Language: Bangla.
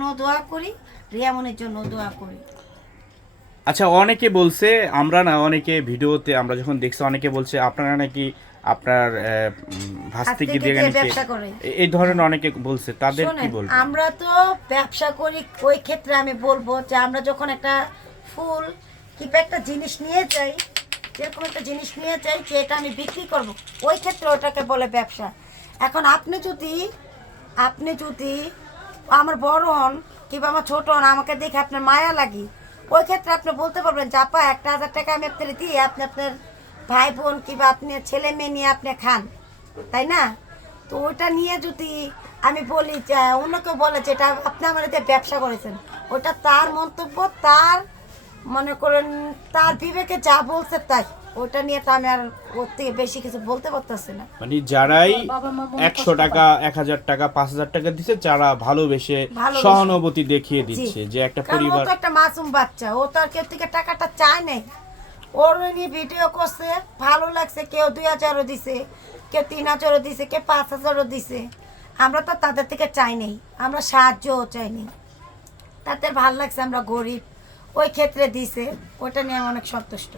জন্য দোয়া করি, রিয়ামনির জন্য দোয়া করি। আচ্ছা, অনেকে বলছে, আমরা না অনেকে ভিডিওতে আমরা যখন দেখছি অনেকে বলছে আপনারা নাকি আপনার ভাস্তিকে দিয়ে নাকি ব্যবসা করে। এই ধরনের অনেকে বলছে, তাদের কি শোনেন, বলবো? আমরা তো ব্যবসা করি, ওই ক্ষেত্রে আমি বলবো যে আমরা যখন একটা ফুল কিংবা একটা জিনিস নিয়ে যাই, যেরকম একটা জিনিস নিয়ে যাই যে এটা আমি বিক্রি করব, ওই ক্ষেত্রে ওটাকে বলে ব্যবসা। এখন আপনি যদি আমার বড় হন কিংবা আমার ছোট হন, আমাকে দেখে আপনার মায়া লাগি, ওই ক্ষেত্রে আপনি বলতে পারবেন যে আপা 1,000 টাকা আমি আপনার দিই, আপনি আপনার ভাই বোন কিংবা আপনার ছেলে মেয়ে নিয়ে আপনি খান, তাই না? তো ওইটা নিয়ে যদি আমি বলি যে অন্যকে বলে যে এটা আপনি আমার এতে ব্যবসা করেছেন, ওটা তার মন্তব্য, তার মনে করেন তার বিবেকে যা বলছে তাই, ওটা নিয়ে তো আমি আর ওর থেকে বেশি কিছু বলতে পারতেছি না। মানে যারাই 100 টাকা 1000 টাকা 5000 টাকা দিচ্ছে, যারা ভালোবেসে সহানুভূতি দেখিয়ে দিচ্ছে যে একটা কারণ ও পরিবার। তো একটা মাসুম বাচ্চা, ও তো আর কেউ থেকে টাকাটা চায় নাই, ওর নিয়ে ভিডিও করছে, ভালো লাগছে, কেউ 2,000ও দিছে, কেউ 3,000ও দিছে, কেউ 5,000ও দিছে। আমরা তো তাদের থেকে চাই নাই, আমরা সাহায্যও চাইনি, তাদের ভালো লাগছে, আমরা গরিব, ওই ক্ষেত্রে দিছে, ওটা নিয়ে আমি অনেক সন্তুষ্ট।